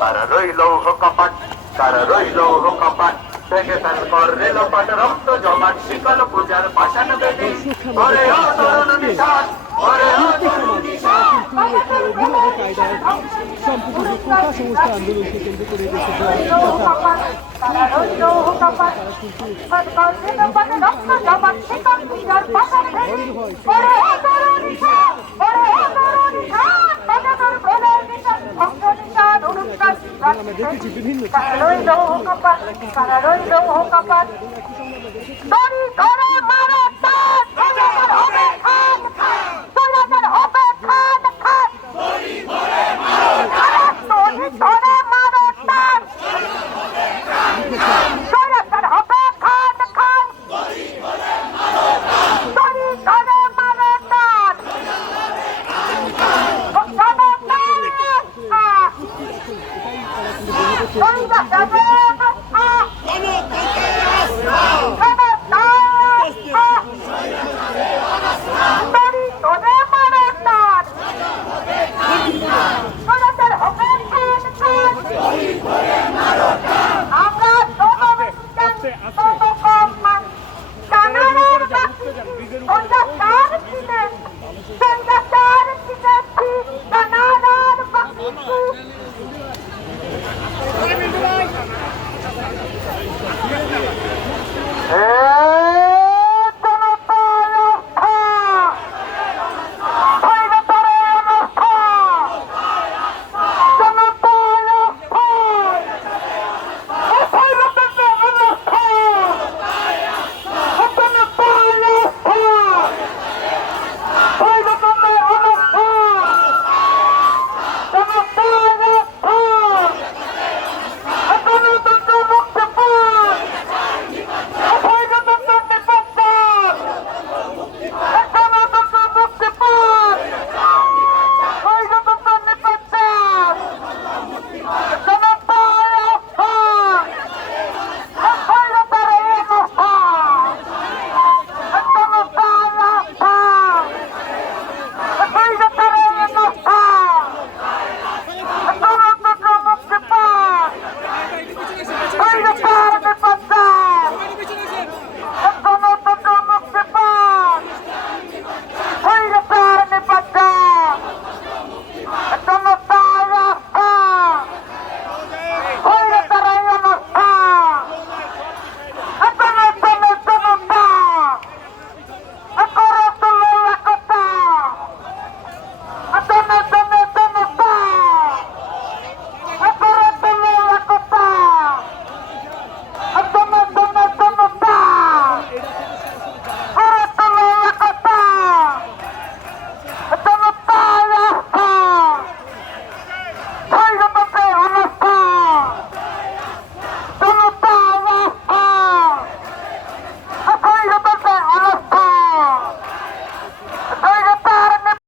তারা রইল কপাট, তারা রইল কপাট, থেকে তার করে লোপাট, রক্ত জমাট, শিকল পূজার পাষাণ বেদি, ওরে ও তরুণ নিশান, ওরে ও তরুণ নিশান। অভিনব কায়দায় সম্প্রতি যে কোটা সংস্থা আন্দোলনকে কেন্দ্র করে দেশে আমরা দেখেছি বিভিন্ন